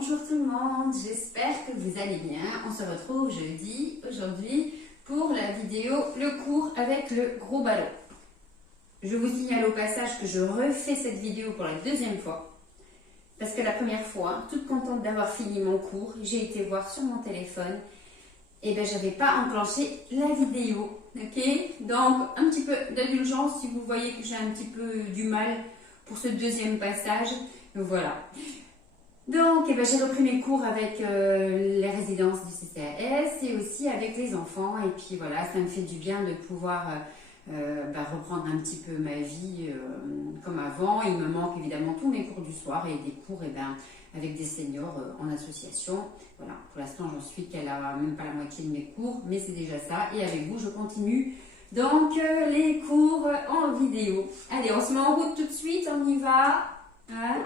Bonjour tout le monde, j'espère que vous allez bien. On se retrouve jeudi, aujourd'hui, pour la vidéo Le cours avec le gros ballon. Je vous signale au passage que je refais cette vidéo pour la deuxième fois. Parce que la première fois, toute contente d'avoir fini mon cours, j'ai été voir sur mon téléphone et ben j'avais pas enclenché la vidéo. Ok, donc un petit peu d'indulgence si vous voyez que j'ai un petit peu du mal pour ce deuxième passage. Voilà. Donc, j'ai repris mes cours avec les résidences du CCAS et aussi avec les enfants. Et puis voilà, ça me fait du bien de pouvoir reprendre un petit peu ma vie comme avant. Il me manque évidemment tous mes cours du soir et des cours avec des seniors en association. Voilà, pour l'instant, j'en suis qu'à même pas la moitié de mes cours, mais c'est déjà ça. Et avec vous, je continue. Donc, les cours en vidéo. Allez, on se met en route tout de suite, on y va. Hein?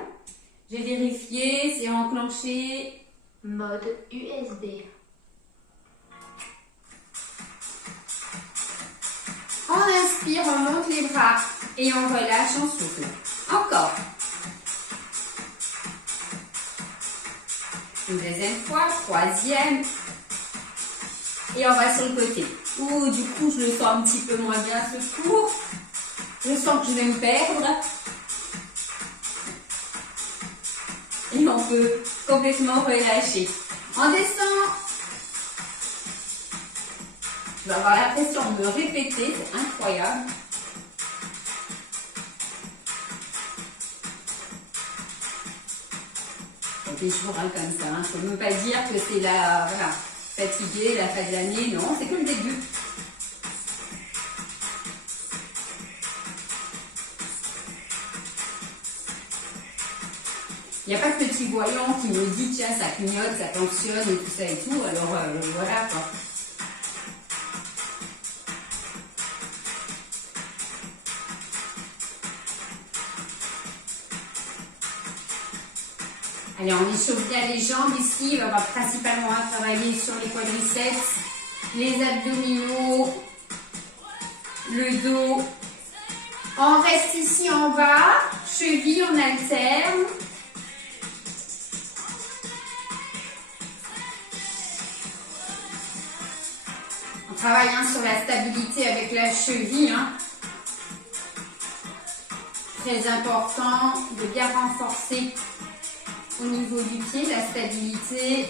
J'ai vérifié, c'est enclenché. Mode USB. On inspire, on monte les bras et on relâche, on souffle. Encore. Une deuxième fois, troisième. Et on va sur le côté. Ouh, du coup, je le sens un petit peu moins bien ce cours. Je sens que je vais me perdre. Et on peut complètement relâcher. On descend. Je vais avoir l'impression de me répéter, c'est incroyable. On fait toujours comme ça. Il ne faut même pas dire que c'est la fatiguée, la fin de l'année. Non, c'est que le début. Il n'y a pas de petit voyant qui me dit tiens ça clignote, ça fonctionne et tout ça et tout, alors voilà quoi. Allez, on échauffe bien les jambes ici, on va principalement travailler sur les quadriceps, les abdominaux, le dos. On reste ici en bas, cheville, on alterne. En travaillant sur la stabilité avec la cheville, hein. Très important de bien renforcer au niveau du pied la stabilité.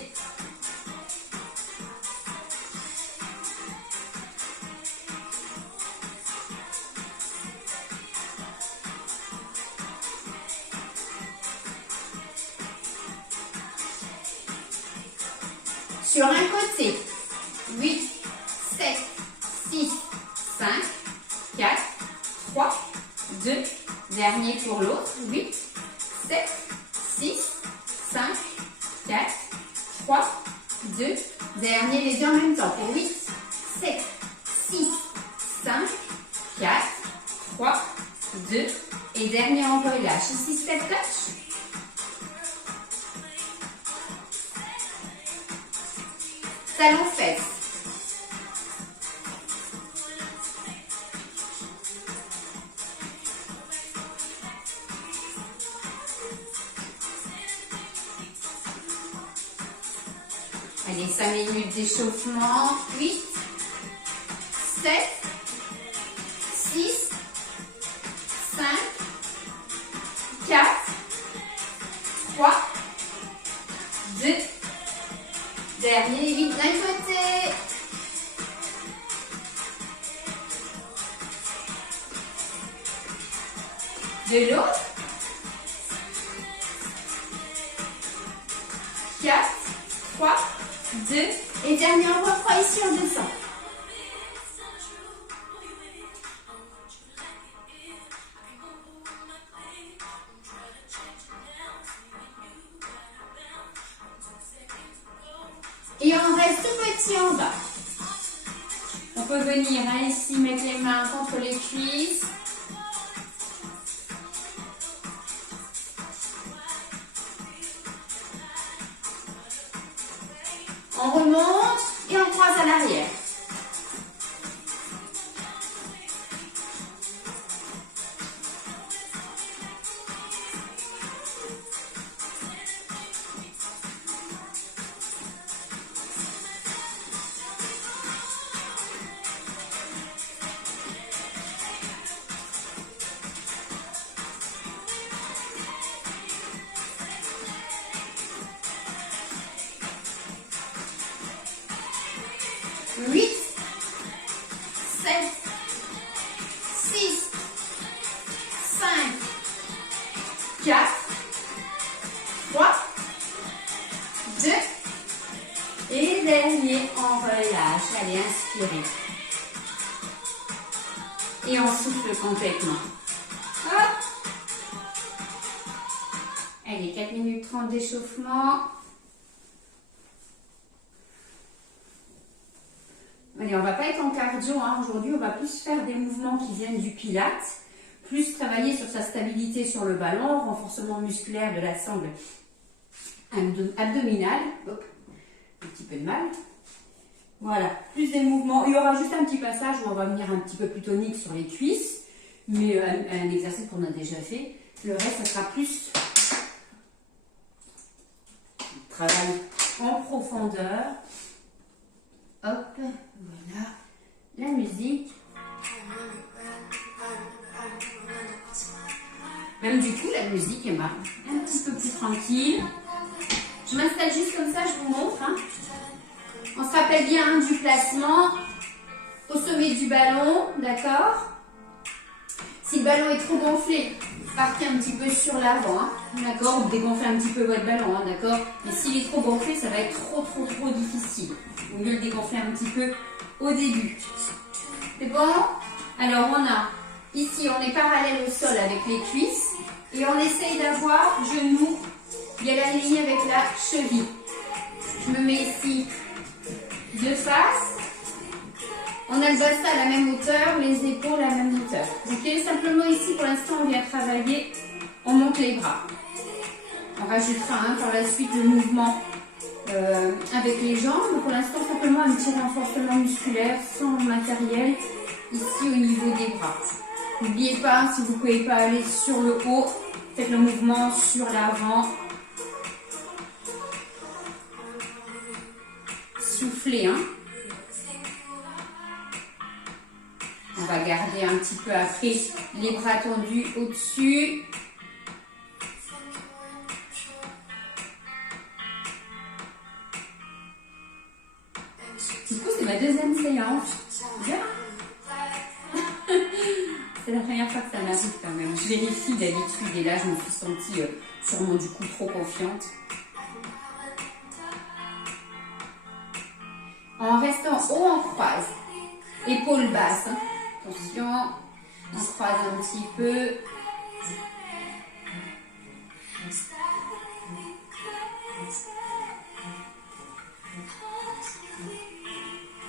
Sur un côté, 8, 7, 6, 5, 4, 3, 2, dernier pour l'autre, 8, 7, 6, 5, 4, 3, 2, dernier les deux en même temps, pour 8, 7, 6, 5, 4, 3, 2, et dernier on relâche, ici step touch. Talons fesses. Allez, 5 minutes d'échauffement. 8, 7, 6, 5, 4, 3, 2, dernier 8 d'un côté. De l'autre. 4, 3, 2, et dernier on reprend ici, on descend. Et on reste petit en bas. On peut venir ici mettre les mains contre les cuisses. On remonte et on croise à l'arrière. 4, 3, 2, et dernier, on relâche. Allez, inspirez. Et on souffle complètement. Hop. Allez, 4 minutes 30 d'échauffement. Allez, on va pas être en cardio hein. Aujourd'hui, on va plus faire des mouvements qui viennent du pilates, plus travailler sur sa stabilité sur le ballon, renforcement musculaire de la sangle abdominale. Hop, un petit peu de mal. Voilà, plus des mouvements. Il y aura juste un petit passage où on va venir un petit peu plus tonique sur les cuisses, mais un exercice qu'on a déjà fait. Le reste, ça sera plus travail en profondeur. Hop, voilà, la musique. Même du coup, la musique est un petit peu plus tranquille. Je m'installe juste comme ça, je vous montre. Hein. On se rappelle bien du placement au sommet du ballon, d'accord? Si le ballon est trop gonflé, partez un petit peu sur l'avant, hein, d'accord? Ou dégonflez un petit peu votre ballon, hein, d'accord? Mais s'il est trop gonflé, ça va être trop difficile. Il vaut mieux le dégonfler un petit peu au début. C'est bon? Alors on a, ici on est parallèle au sol avec les cuisses et on essaye d'avoir genou bien aligné avec la cheville. Je me mets ici de face. On a le bassin à la même hauteur, les épaules à la même hauteur. Ok, simplement ici pour l'instant on vient travailler, on monte les bras. On rajoutera par la suite le mouvement avec les jambes. Mais pour l'instant simplement un petit renforcement musculaire sans matériel ici au niveau des bras. N'oubliez pas, si vous ne pouvez pas aller sur le haut, faites le mouvement sur l'avant. Soufflez, hein. On va garder un petit peu après les bras tendus au-dessus. Du coup, c'est ma deuxième séance. Bien. C'est la première fois que ça m'arrive quand même. Je vérifie d'habitude et là, je me suis sentie sûrement du coup trop confiante. En restant haut, on croise. Épaules basses. Hein. Attention, on croise un petit peu.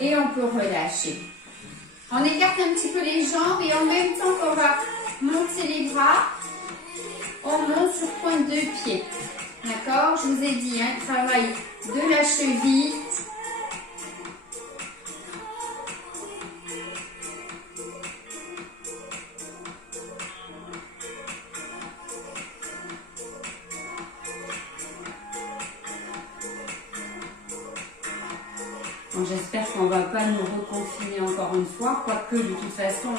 Et on peut relâcher. On écarte un petit peu les jambes et en même temps qu'on va monter les bras, on monte sur pointe de pied. D'accord? Je vous ai dit, hein, travail de la cheville. Bon, j'espère qu'on ne va pas nous reconfiner encore une fois, quoique de toute façon,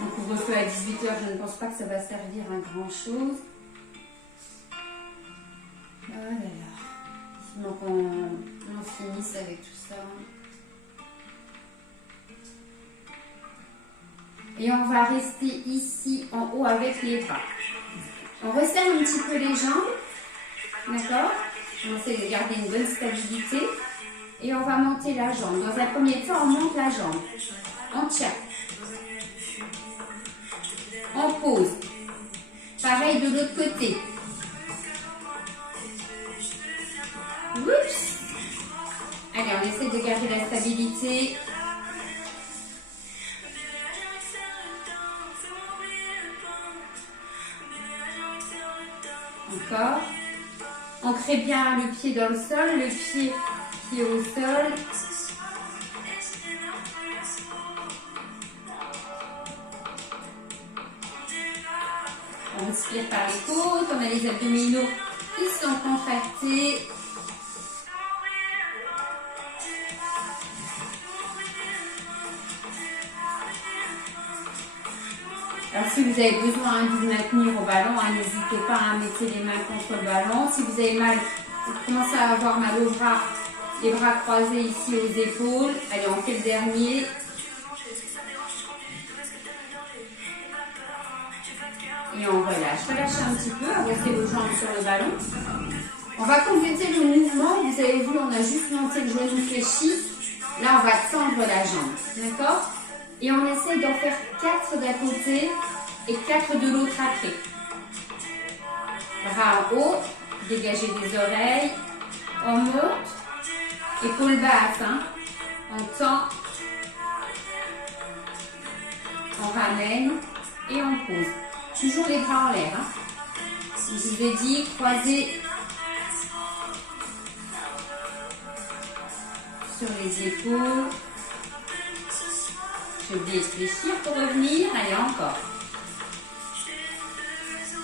on couvre-feu à 18 h, je ne pense pas que ça va servir à grand chose. Oh là là, il faut qu'on finisse avec tout ça. Et on va rester ici en haut avec les bras. On resserre un petit peu les jambes, d'accord? On essaie de garder une bonne stabilité et on va monter la jambe. Dans un premier temps, on monte la jambe. On tient. On pose. Pareil de l'autre côté. Oups. Allez, on essaie de garder la stabilité. Encore. Ancrez bien le pied dans le sol, le pied qui est au sol. On inspire par les côtes, on a les abdominaux qui sont contractés. Alors si vous avez besoin de vous maintenir au ballon, n'hésitez pas à mettre les mains contre le ballon. Si vous avez mal, vous commencez à avoir mal aux bras, les bras croisés ici aux épaules. Allez, on fait le dernier. et on relâche. Relâchez un petit peu, restez vos jambes sur le ballon. On va compléter le mouvement. Vous avez vu, on a juste monté le genou fléchi. Là, on va tendre la jambe. D'accord? Et on essaye d'en faire 4 d'un côté et 4 de l'autre après. Bras en haut, dégagez des oreilles. On monte, épaules basses. Hein? On tend, on ramène et on pose. Toujours les bras en l'air. Hein? Je vous ai dit, croisez sur les épaules. Je vais fléchir pour revenir. Allez, encore.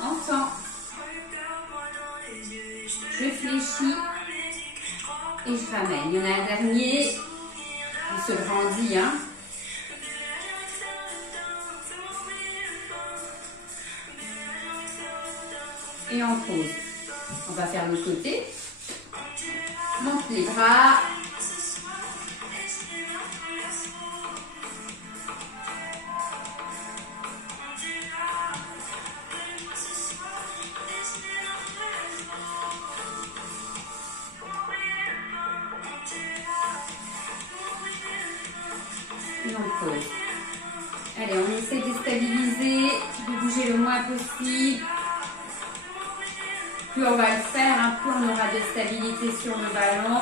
On tend. Je fléchis et je ramène. Il y en a un dernier. On se grandit. Hein? Et on pose. On va faire le côté. Monte les bras. Et on pose. Allez, on essaie de stabiliser, de bouger le moins possible. Plus on va le faire, hein, plus on aura de stabilité sur le ballon.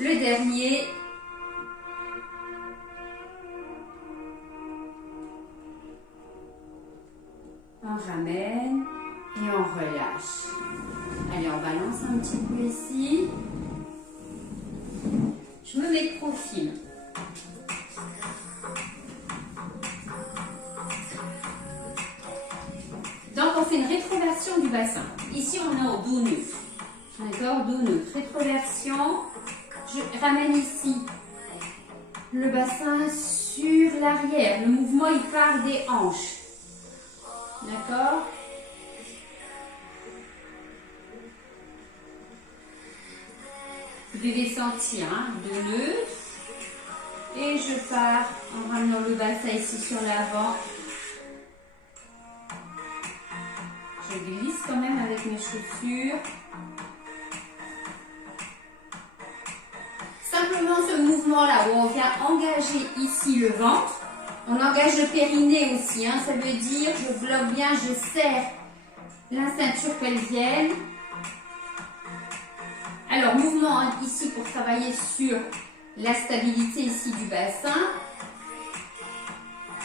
Le dernier. On ramène et on relâche. Allez, on balance un petit peu ici. Je me mets de profil. Donc, on fait une rétroversion du bassin. Ici, on est au dos neutre. D'accord? Dos neutre. Rétroversion. Je ramène ici le bassin sur l'arrière. Le mouvement, il part des hanches. D'accord? Vous devez sentir, hein, de neutre. Et je pars en ramenant le bassin ici sur l'avant. Je glisse quand même avec mes chaussures. Simplement ce mouvement-là où on vient engager ici le ventre. On engage le périnée aussi. Hein, ça veut dire je bloque bien, je serre la ceinture pelvienne. Alors, mouvement hein, ici pour travailler sur la stabilité ici du bassin.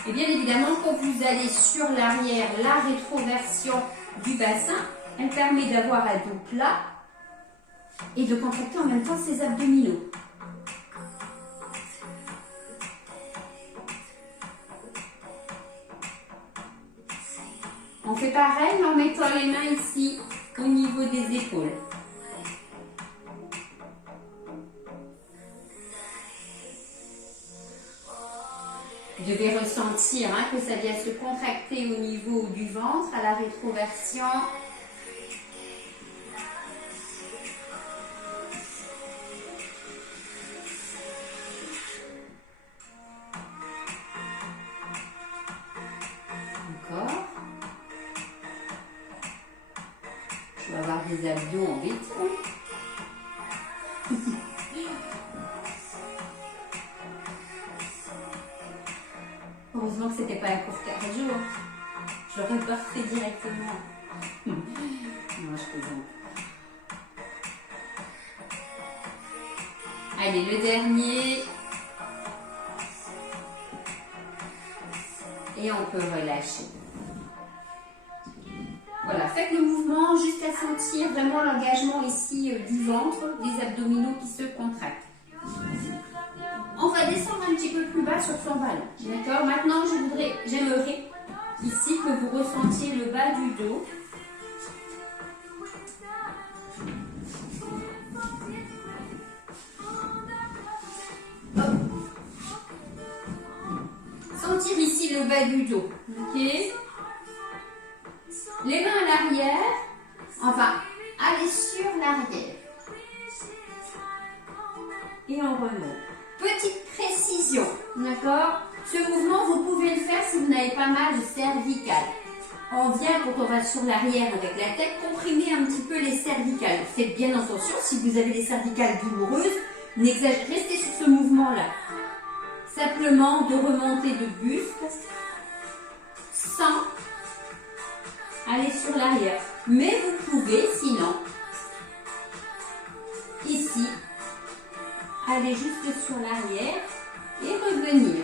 Et bien évidemment, quand vous allez sur l'arrière, la rétroversion du bassin, elle permet d'avoir un dos plat et de contracter en même temps ses abdominaux. On fait pareil mais en mettant les mains ici au niveau des épaules. Vous devez ressentir hein, que ça vient se contracter au niveau du ventre à la rétroversion. Encore. Je vais avoir des abdos en béton. Heureusement que c'était pas un court cardio. Je l'aurais pas fait directement. Non, je plaisante. Allez, le dernier. Et on peut relâcher. Voilà, faites le mouvement jusqu'à sentir vraiment l'engagement ici du ventre, des abdominaux qui se contractent. On va descendre un petit peu plus bas sur son ballon. D'accord? Maintenant, j'aimerais ici que vous ressentiez le bas du dos. Hop. Sentir ici le bas du dos. Ok? Les mains à l'arrière. Enfin, aller sur l'arrière. Et on remonte. Petite précision, d'accord? Ce mouvement, vous pouvez le faire si vous n'avez pas mal de cervicales. On vient, quand on va sur l'arrière avec la tête, comprimer un petit peu les cervicales. Faites bien attention, si vous avez les cervicales douloureuses, restez sur ce mouvement-là. Simplement de remonter de buste sans aller sur l'arrière. Mais vous pouvez, sinon, ici, aller juste sur l'arrière et revenir.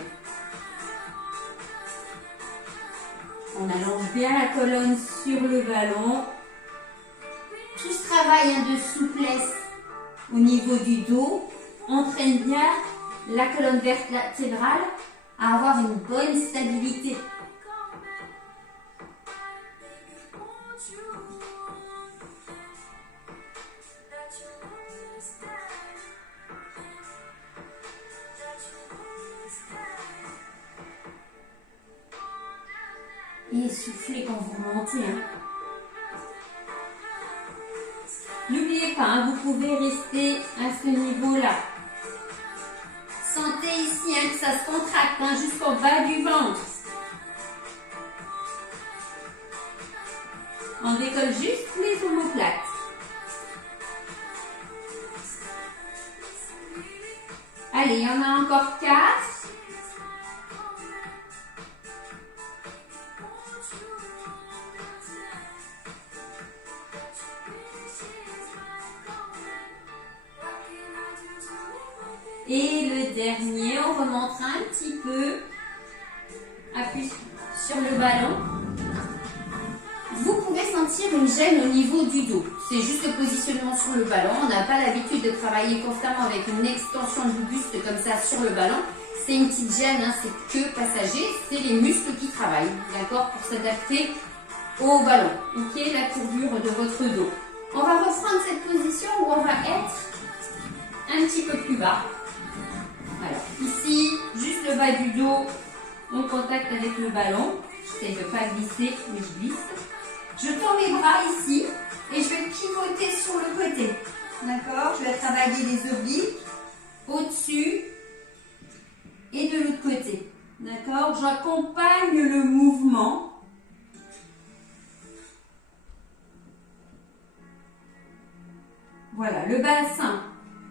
On allonge bien la colonne sur le ballon. Tout ce travail de souplesse au niveau du dos entraîne bien la colonne vertébrale à avoir une bonne stabilité. Et soufflez quand vous remontez. N'oubliez pas, vous pouvez rester à ce niveau-là. Sentez ici que ça se contracte jusqu'au bas du ventre. On décolle juste les omoplates. Allez, il y en a encore 4. Et le dernier, on remontera un petit peu. Appuie sur le ballon. Vous pouvez sentir une gêne au niveau du dos. C'est juste le positionnement sur le ballon. On n'a pas l'habitude de travailler constamment avec une extension du buste comme ça sur le ballon. C'est une petite gêne, c'est que passager. C'est les muscles qui travaillent, d'accord, pour s'adapter au ballon. Ok, la courbure de votre dos. On va reprendre cette position où on va être un petit peu plus bas. Voilà, ici, juste le bas du dos en contact avec le ballon. J'essaie de ne pas glisser, mais je glisse. Je tends mes bras ici et je vais pivoter sur le côté. D'accord? Je vais travailler les obliques au-dessus et de l'autre côté. D'accord? J'accompagne le mouvement. Voilà, le bassin.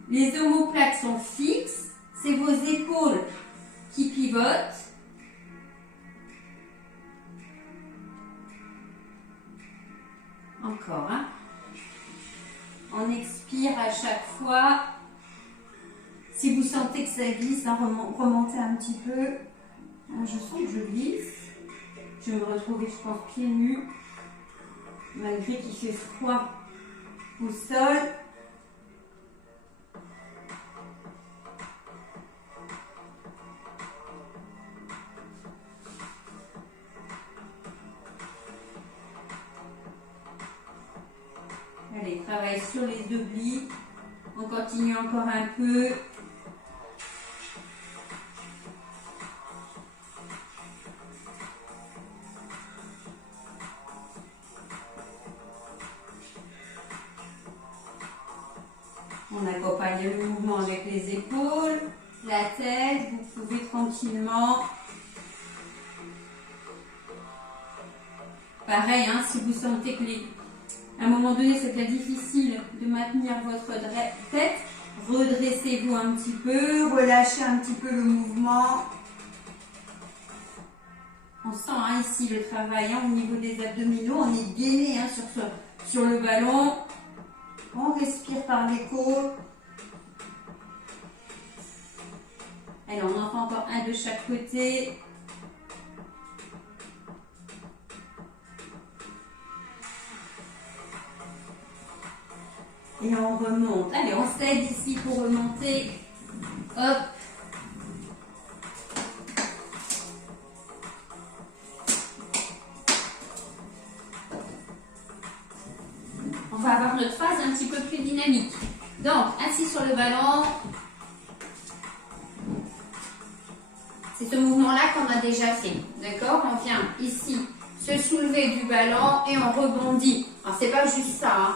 Les omoplates sont fixes. C'est vos épaules qui pivotent. Encore. On expire à chaque fois. Si vous sentez que ça glisse, remontez un petit peu. Je sens que je glisse. Je vais me retrouver, je pense, pieds nus. Malgré qu'il fait froid au sol. Allez, travaille sur les obliques. On continue encore un peu. On accompagne le mouvement avec les épaules, la tête. Vous pouvez tranquillement. Pareil, si vous sentez que à un moment donné, c'est très difficile de maintenir votre tête. Redressez-vous un petit peu, relâchez un petit peu le mouvement. On sent ici le travail au niveau des abdominaux. On est gainé sur le ballon. On respire par les côtes. Allez, on en fait encore un de chaque côté. Et on remonte. Allez, on s'aide ici pour remonter. Hop. On va avoir notre phase un petit peu plus dynamique. Donc, assis sur le ballon. C'est ce mouvement-là qu'on a déjà fait. D'accord? On vient ici se soulever du ballon et on rebondit. Alors, c'est pas juste ça.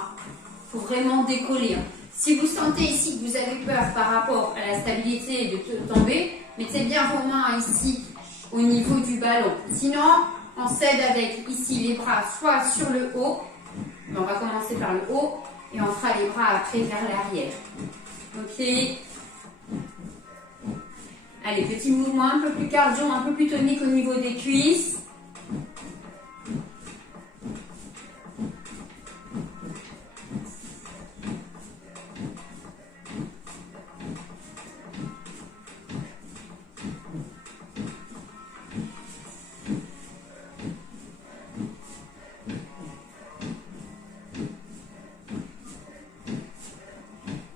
Il faut vraiment décoller. Si vous sentez ici que vous avez peur par rapport à la stabilité de tomber, mettez bien vos mains ici au niveau du ballon. Sinon, on s'aide avec ici les bras soit sur le haut, mais on va commencer par le haut et on fera les bras après vers l'arrière. Ok. Allez, petit mouvement un peu plus cardio, un peu plus tonique au niveau des cuisses.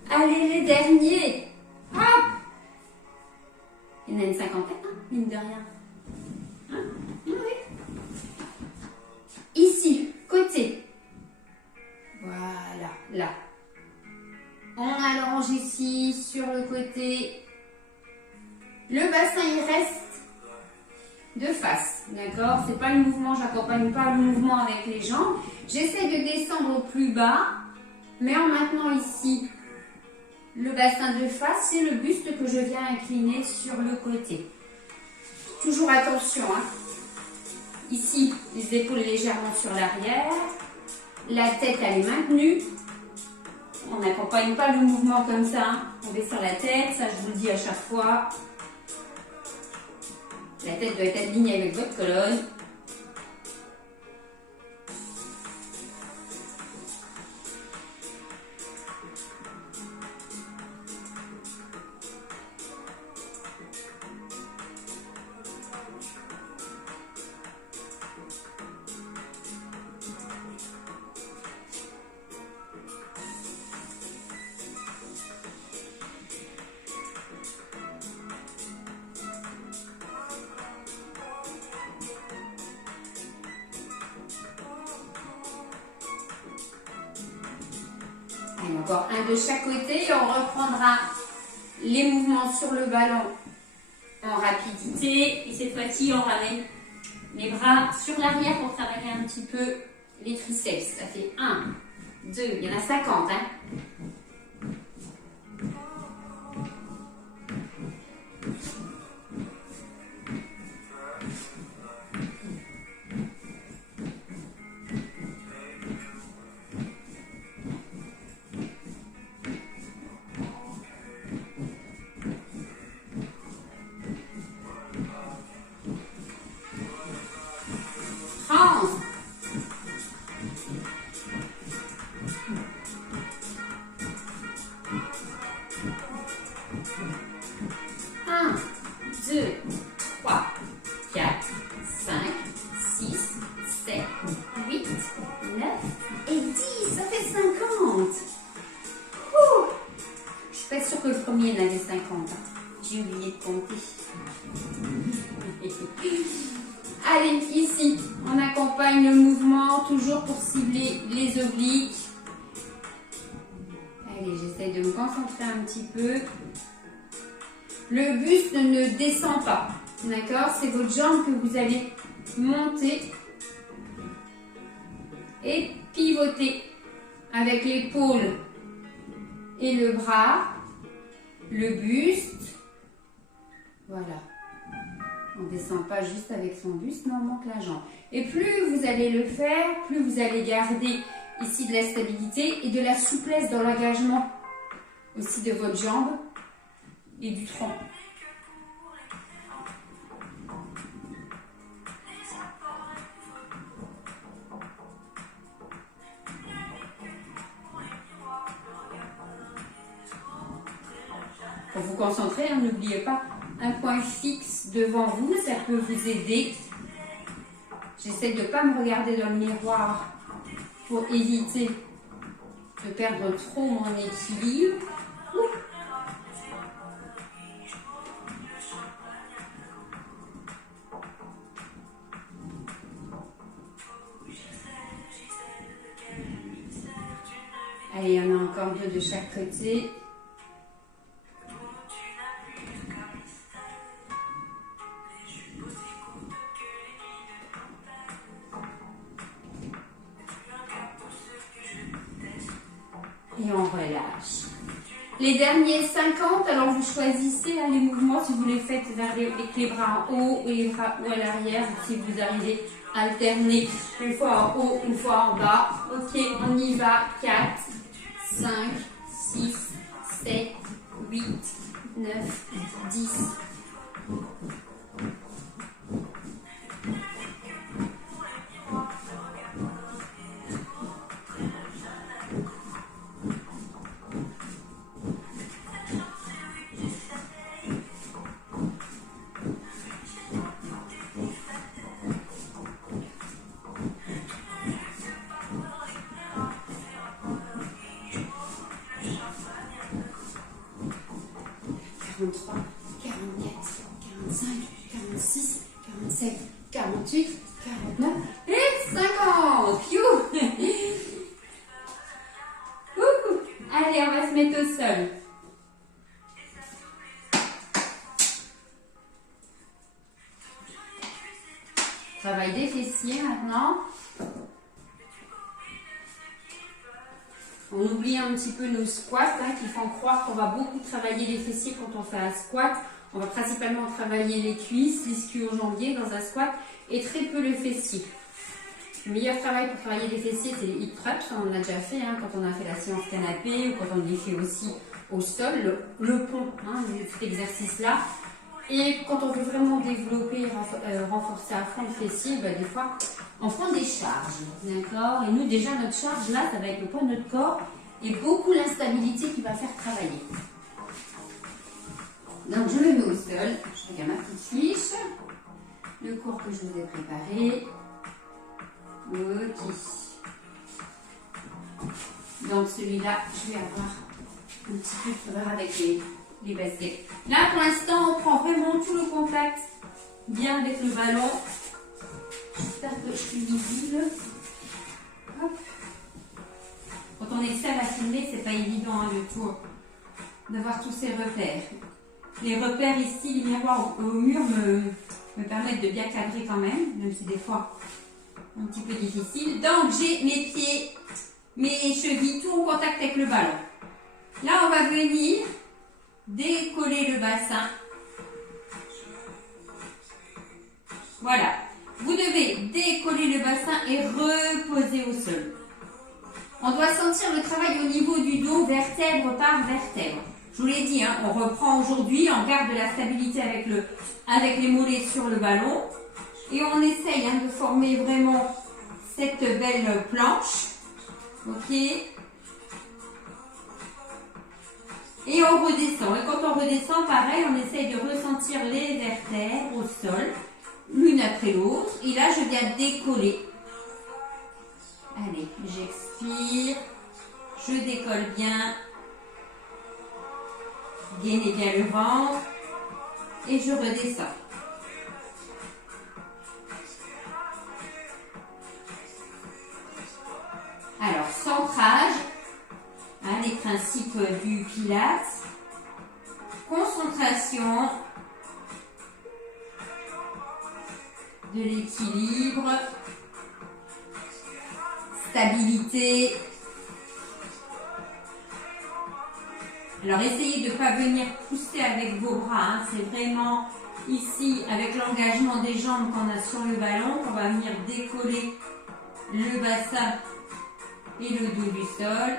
Allez, les derniers. Hop. Il y en a une cinquantaine, hein, mine de rien. Hein? Oui. Ici, côté. Voilà, là. On allonge ici, sur le côté. Le bassin, il reste de face, d'accord? C'est pas le mouvement, j'accompagne pas le mouvement avec les jambes. J'essaie de descendre au plus bas, mais en maintenant ici le bassin de face, c'est le buste que je viens incliner sur le côté. Toujours attention, hein. Ici, les épaules légèrement sur l'arrière. La tête, elle est maintenue. On n'accompagne pas le mouvement comme ça, hein. On baisse la tête, ça je vous le dis à chaque fois. La tête doit être alignée avec votre colonne. Et encore un de chaque côté et on reprendra les mouvements sur le ballon en rapidité. Et cette fois-ci, on ramène les bras sur l'arrière pour travailler un petit peu les triceps. Ça fait 1, 2, il y en a 50. Hein. Il y en avait 50. J'ai oublié de compter. Allez, ici, on accompagne le mouvement toujours pour cibler les obliques. Allez, j'essaie de me concentrer un petit peu. Le buste ne descend pas. D'accord? C'est votre jambe que vous allez monter et pivoter avec l'épaule et le bras. Le buste, voilà, on ne descend pas juste avec son buste, mais on monte la jambe. Et plus vous allez le faire, plus vous allez garder ici de la stabilité et de la souplesse dans l'engagement aussi de votre jambe et du tronc. Pour vous concentrer, n'oubliez pas un point fixe devant vous, ça peut vous aider. J'essaie de ne pas me regarder dans le miroir pour éviter de perdre trop mon équilibre. Allez, il y en a encore 2 de chaque côté. Et on relâche. Les derniers 50, alors vous choisissez hein, les mouvements si vous les faites avec les bras en haut et les bras ou à l'arrière. Si vous arrivez à alterner une fois en haut, une fois en bas. Ok, on y va. 4, 5, 6, 7, 8, 9, 10. Et 50. Allez, on va se mettre au sol. Travail des fessiers maintenant. On oublie un petit peu nos squats hein, qui font croire qu'on va beaucoup travailler les fessiers quand on fait un squat. On va principalement travailler les cuisses, l'ischio-jambier dans un squat et très peu le fessier. Le meilleur travail pour travailler les fessiers, c'est les hip thrusts. On en a déjà fait hein, quand on a fait la séance canapé ou quand on les fait aussi au sol, le pont, hein, cet exercice-là. Et quand on veut vraiment développer, renforcer à fond le fessier, bah, des fois, on prend des charges. D'accord? Et nous, déjà, notre charge, là, ça va être le poids de notre corps et beaucoup l'instabilité qui va faire travailler. Donc, je le mets au sol. Je regarde ma petite fiche. Le cours que je vous ai préparé. Ok. Donc, celui-là, je vais avoir un petit peu de faveur avec les baskets. Là, pour l'instant, on prend vraiment tout le contact bien avec le ballon. J'espère que je suis visible. Hop. Quand on est seul à filmer, c'est pas évident hein, du tout d'avoir tous ces repères. Les repères ici, les miroirs au mur me permettent de bien cadrer quand même si des fois un petit peu difficile. Donc j'ai mes pieds, mes chevilles, tout en contact avec le ballon. Là, on va venir décoller le bassin. Voilà. Vous devez décoller le bassin et reposer au sol. On doit sentir le travail au niveau du dos, vertèbre par vertèbre. Je vous l'ai dit, hein, on reprend aujourd'hui, on garde de la stabilité avec les mollets sur le ballon. Et on essaye hein, de former vraiment cette belle planche. Ok. Et on redescend. Et quand on redescend, pareil, on essaye de ressentir les vertèbres au sol, l'une après l'autre. Et là, je viens décoller. Allez, j'expire. Je décolle bien. Gainez bien le ventre. Et je redescends. Alors, centrage. Hein, les principes du Pilates. Concentration. De l'équilibre. Stabilité. Alors, essayez de ne pas venir pousser avec vos bras. Hein. C'est vraiment ici, avec l'engagement des jambes qu'on a sur le ballon, qu'on va venir décoller le bassin et le dos du sol.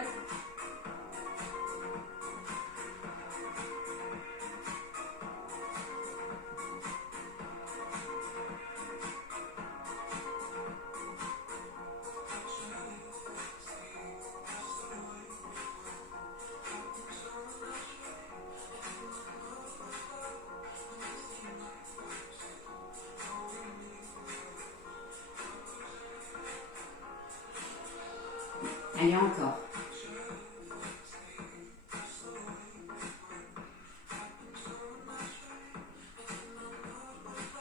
Allez, encore.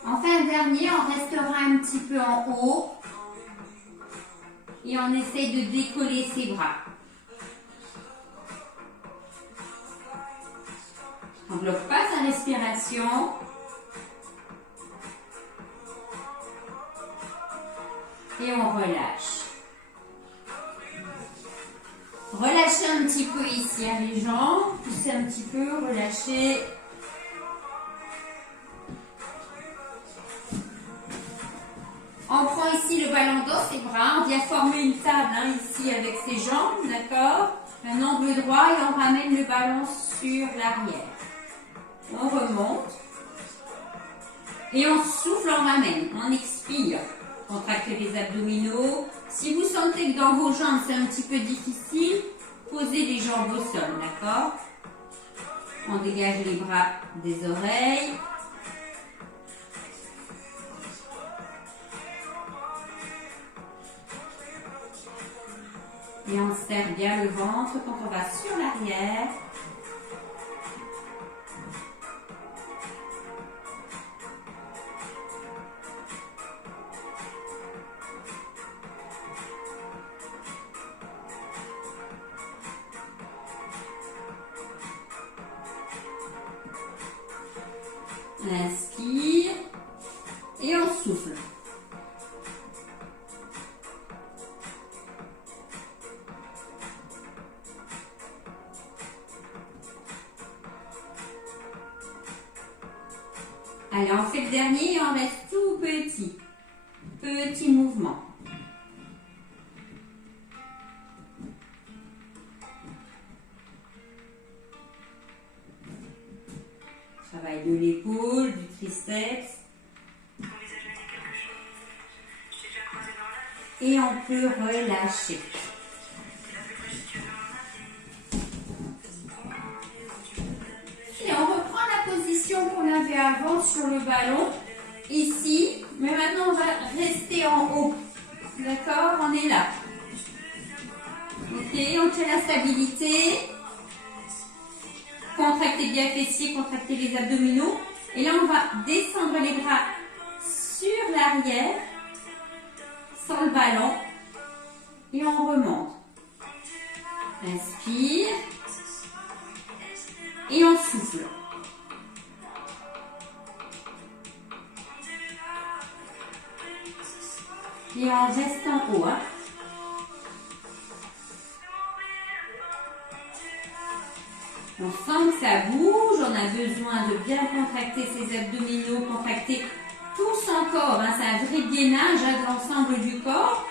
Enfin, dernier, on restera un petit peu en haut. Et on essaye de décoller ses bras. On ne bloque pas sa respiration. Et on relâche. Relâchez un petit peu ici les jambes, poussez un petit peu, relâchez. On prend ici le ballon dans ses bras, on vient former une table ici avec ses jambes, d'accord? Un angle droit et on ramène le ballon sur l'arrière. On remonte et on souffle, on ramène, on expire. Contractez les abdominaux. Si vous sentez que dans vos jambes c'est un petit peu difficile, posez les jambes au sol, d'accord? On dégage les bras des oreilles. Et on serre bien le ventre quand on va sur l'arrière. On inspire et on souffle. Allez, on fait le dernier et on reste tout petit. Petit mouvement. Travail de l'épaule, du triceps. Et on peut relâcher. Et on reprend la position qu'on avait avant sur le ballon, ici, mais maintenant on va rester en haut, d'accord? On est là. Ok, on tient la stabilité, contractez bien fessiers, contractez les abdominaux, et là on va descendre les bras sur l'arrière, sans le ballon, et on remonte. Inspire. Et on souffle. Et on reste en haut. On sent que ça bouge, on a besoin de bien contracter ses abdominaux, contracter tout son corps. C'est un vrai gainage de l'ensemble du corps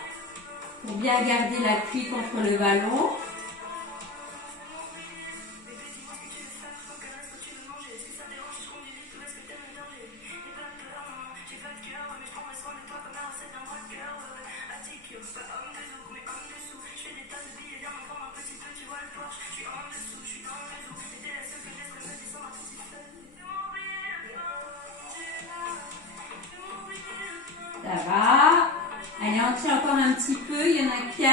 pour bien garder l'appui contre le ballon. Ça va. Allez, on tient encore un petit peu. Il y en a 4.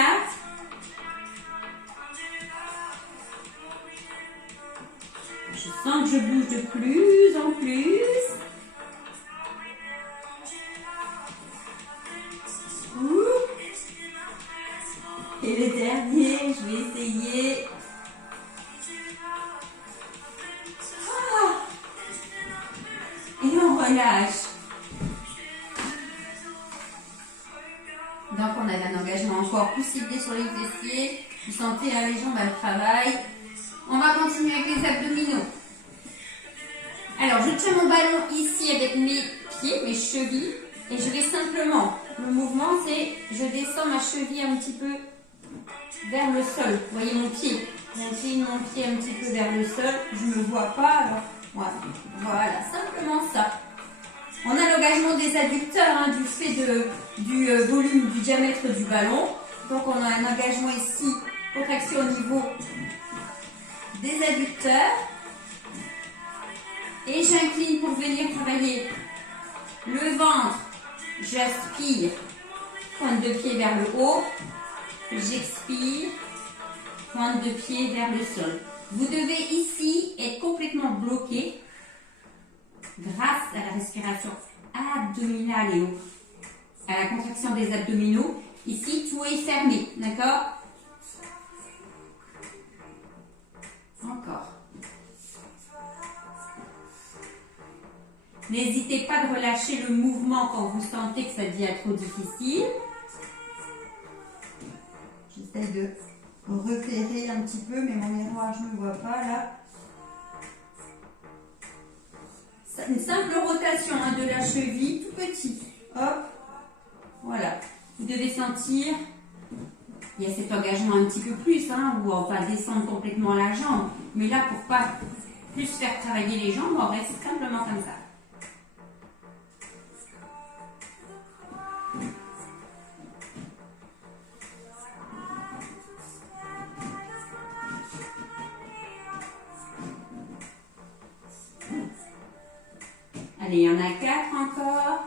Je sens que je bouge de plus en plus. Et le dernier, je vais essayer. Et on relâche. Donc on a un engagement encore plus ciblé sur les fessiers. Vous sentez les jambes, elles travaillent. On va continuer avec les abdominaux. Alors je tiens mon ballon ici avec mes pieds, mes chevilles. Et je vais simplement, le mouvement c'est, je descends ma cheville un petit peu vers le sol. Vous voyez mon pied. J'incline mon pied un petit peu vers le sol. Je ne me vois pas, alors voilà, simplement ça. On a l'engagement des adducteurs du fait du volume, du diamètre du ballon. Donc on a un engagement ici, contraction au niveau des adducteurs. Et j'incline pour venir travailler le ventre. J'aspire, pointe de pied vers le haut. J'expire, pointe de pied vers le sol. Vous devez ici être complètement bloqué grâce à la respiration abdominale et à la contraction des abdominaux. Ici, tout est fermé, d'accord? Encore. N'hésitez pas de relâcher le mouvement quand vous sentez que ça devient trop difficile. J'essaie de repérer un petit peu, mais mon miroir, je ne vois pas là. Une simple rotation hein, de la cheville, tout petit. Hop, voilà. Vous devez sentir, il y a cet engagement un petit peu plus, hein, où on va descendre complètement la jambe. Mais là, pour pas plus faire travailler les jambes, on reste simplement comme ça. Allez, il y en a 4 encore.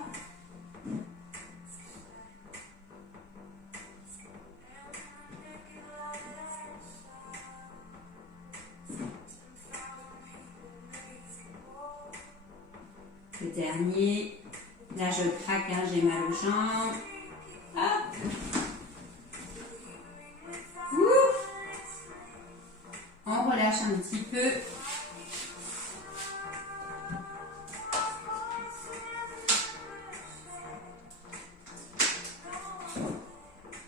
Le dernier. Là, je craque, hein, j'ai mal aux jambes. Hop. Ouf. On relâche un petit peu.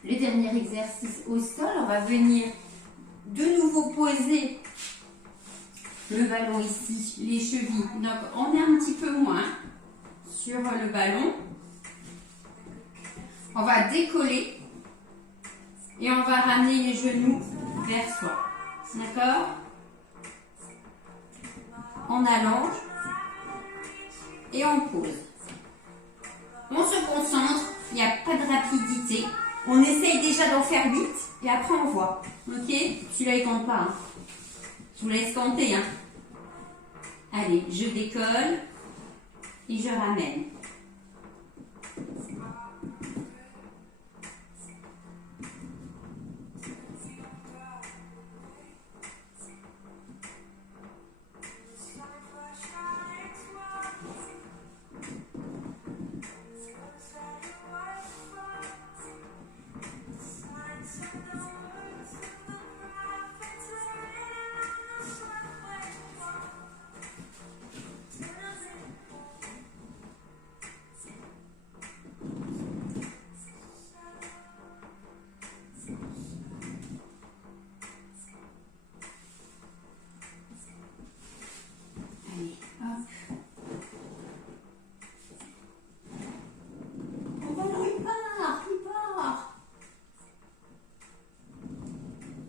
Le dernier exercice au sol, on va venir de nouveau poser le ballon ici, les chevilles. Donc on est un petit peu moins sur le ballon. On va décoller et on va ramener les genoux vers soi. D'accord? On allonge et on pose. On se concentre, il n'y a pas de rapidité. On essaye déjà d'en faire 8 et après on voit. Ok? Celui-là il compte pas. Hein. Je vous laisse compter. Hein. Allez, je décolle et je ramène.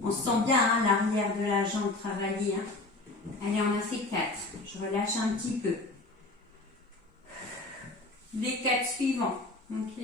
On sent bien hein, l'arrière de la jambe travailler. Hein. Allez, on a fait 4. Je relâche un petit peu. Les 4 suivants. Ok.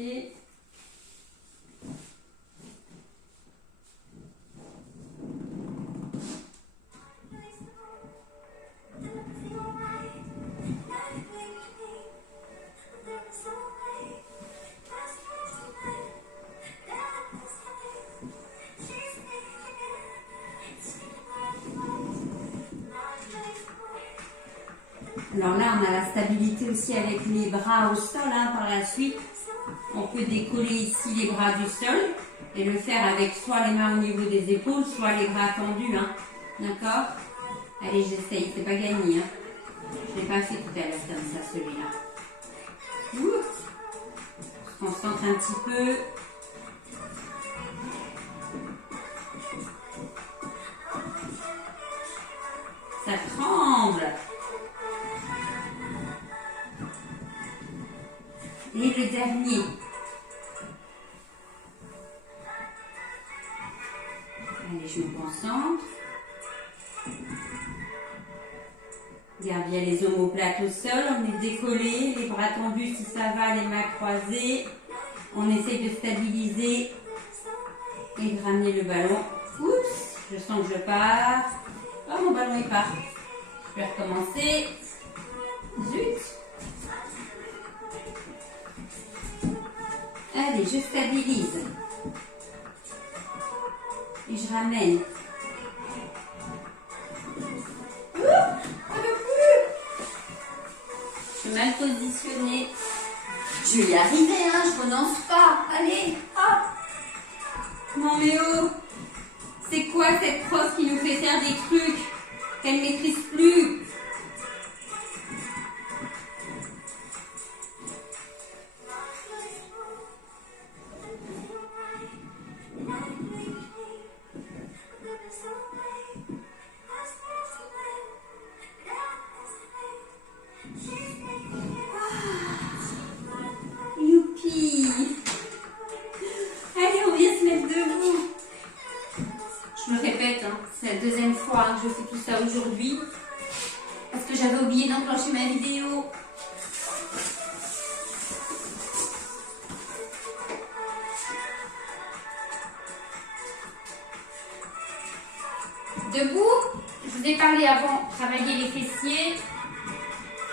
Alors là, on a la stabilité aussi avec les bras au sol. Hein, par la suite, on peut décoller ici les bras du sol et le faire avec soit les mains au niveau des épaules, soit les bras tendus. Hein. D'accord? Allez, j'essaye. C'est pas gagné. Hein. Je ne l'ai pas fait tout à l'heure comme ça, celui-là. Je concentre un petit peu. Ça tremble. Et le dernier. Allez, je me concentre. Garde bien les omoplates au sol. On est décollé, les bras tendus si ça va, les mains croisées. On essaie de stabiliser et de ramener le ballon. Oups, je sens que je pars. Oh, mon ballon il part. Je vais recommencer. Zut. Allez, je stabilise. Et je ramène. Je suis mal positionnée. Je vais y arriver, hein, je renonce pas. Allez, hop. Non mais oh. C'est quoi cette prof qui nous fait faire des trucs qu'elle maîtrise plus? hein. C'est la deuxième fois que je fais tout ça aujourd'hui. Parce que j'avais oublié d'enclencher ma vidéo. Debout, je vous ai parlé avant, travailler les fessiers.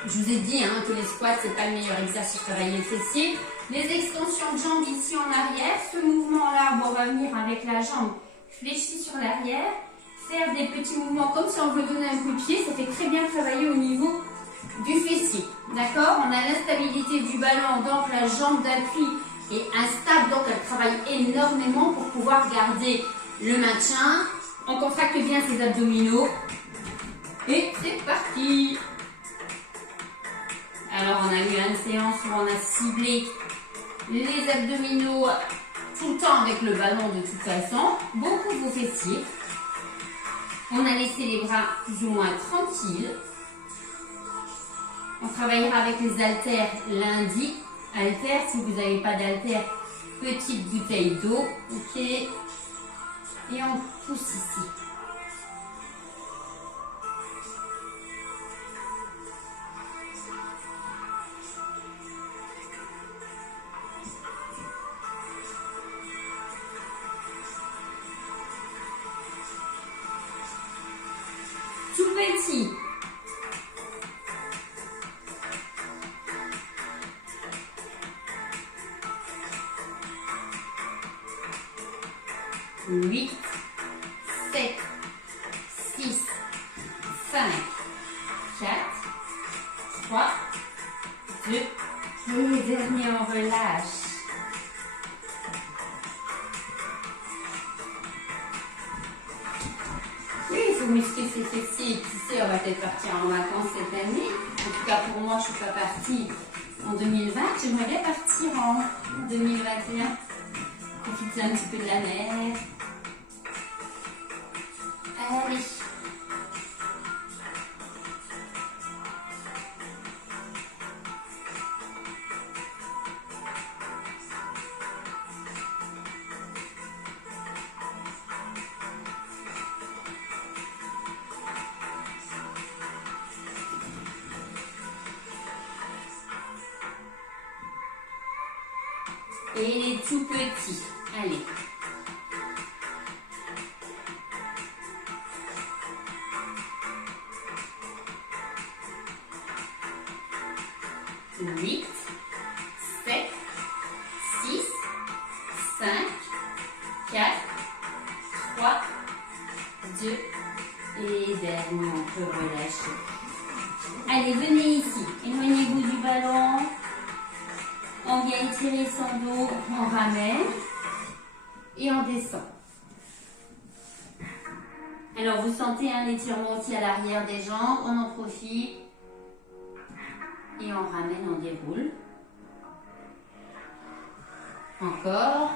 Je vous ai dit que les squats, c'est pas le meilleur exercice pour travailler les fessiers. Les extensions de jambes ici en arrière. Ce mouvement-là, on va venir avec la jambe fléchie sur l'arrière. Faire des petits mouvements comme si on veut donner un coup de pied. Ça fait très bien travailler au niveau du fessier. D'accord? On a l'instabilité du ballon, donc la jambe d'appui est instable. Donc elle travaille énormément pour pouvoir garder le maintien. On contracte bien ses abdominaux. Et c'est parti! Alors, on a eu une séance où on a ciblé les abdominaux tout le temps avec le ballon de toute façon. Beaucoup vos fessiers. On a laissé les bras plus ou moins tranquilles. On travaillera avec les haltères lundi. Haltères, si vous n'avez pas d'haltères, petite bouteille d'eau. Ok. Et on pousse ici. Tout petit. Huit, 7, 6, 5, 4, 3, 2, et le dernier on relâche. Oui, il faut muscler ses fessiers et tisser. On va peut-être partir en vacances cette année. En tout cas, pour moi, je ne suis pas partie en 2020. J'aimerais bien partir en 2021. Profiter un petit peu de la mer. Allez. Et les tout petits. Allez. Huit, 7, 6, 5, 4, 3, 2, et dernier, on peut relâcher. Allez, venez ici. Éloignez-vous du ballon. On vient étirer son dos, on ramène et on descend. Alors vous sentez un étirement aussi à l'arrière des jambes, on en profite et on ramène, on déroule. Encore.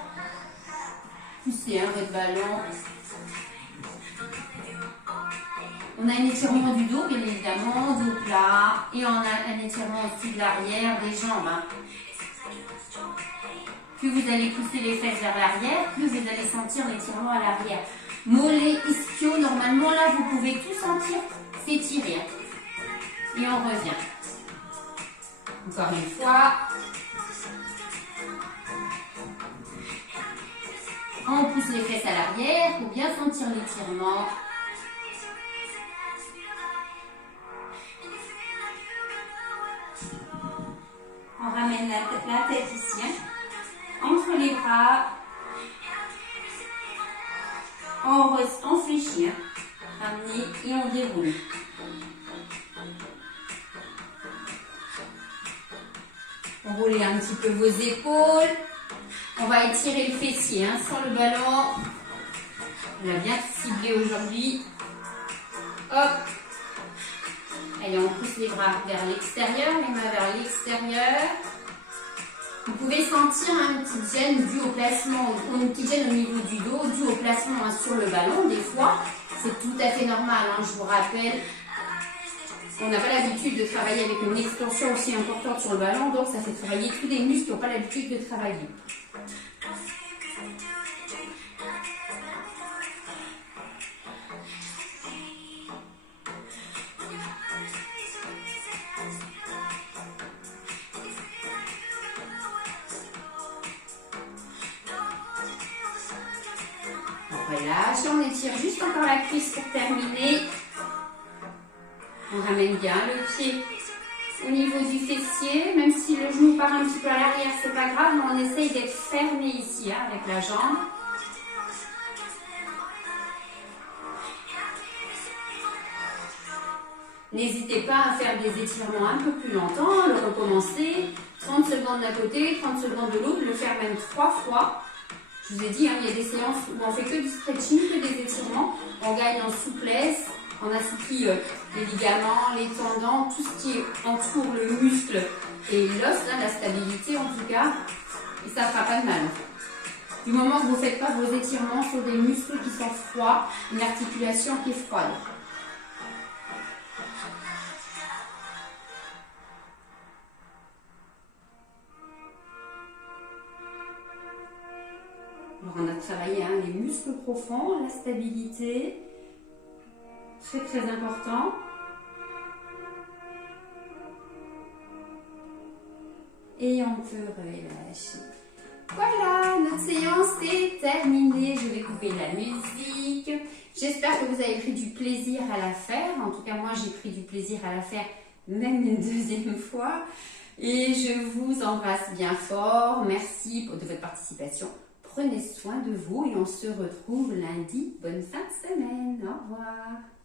Poussez votre ballon. On a un étirement du dos, bien évidemment, dos plat, et on a un étirement aussi de l'arrière des jambes. Plus vous allez pousser les fesses vers l'arrière, plus vous allez sentir l'étirement à l'arrière. Mollets, ischio, normalement là vous pouvez tout sentir s'étirer. Et on revient. Encore une fois. On pousse les fesses à l'arrière pour bien sentir l'étirement. On ramène la tête ici. Entre les bras, on fléchit, ramenez et on déroule. Roulez un petit peu vos épaules. On va étirer le fessier sans le ballon. On a bien ciblé aujourd'hui. Hop. Allez, on pousse les bras vers l'extérieur, les mains vers l'extérieur. Vous pouvez sentir une petite gêne due au placement, ou une petite gêne au niveau du dos, due au placement sur le ballon. Des fois, c'est tout à fait normal. Je vous rappelle, on n'a pas l'habitude de travailler avec une extension aussi importante sur le ballon, donc ça fait travailler tous les muscles qui n'ont pas l'habitude de travailler. relâche. On étire juste encore la cuisse pour terminer. On ramène bien le pied au niveau du fessier. Même si le genou part un petit peu à l'arrière, c'est pas grave. Mais on essaye d'être fermé ici hein, avec la jambe. N'hésitez pas à faire des étirements un peu plus longtemps, le recommencer, 30 secondes d'un côté, 30 secondes de l'autre, le faire même 3 fois. Je vous ai dit, hein, il y a des séances où on fait que du stretching, que des étirements, on gagne en souplesse, on assouplit les ligaments, les tendons, tout ce qui entoure le muscle et l'os, hein, la stabilité en tout cas, et ça ne fera pas de mal. Du moment que vous ne faites pas vos étirements sur des muscles qui sont froids, une articulation qui est froide. Alors on a travaillé hein, les muscles profonds, la stabilité, très très important. Et on peut relâcher. Voilà, notre séance est terminée. Je vais couper la musique. J'espère que vous avez pris du plaisir à la faire. En tout cas, moi j'ai pris du plaisir à la faire, même une deuxième fois. Et je vous embrasse bien fort. Merci de votre participation. Prenez soin de vous et on se retrouve lundi. Bonne fin de semaine. Au revoir.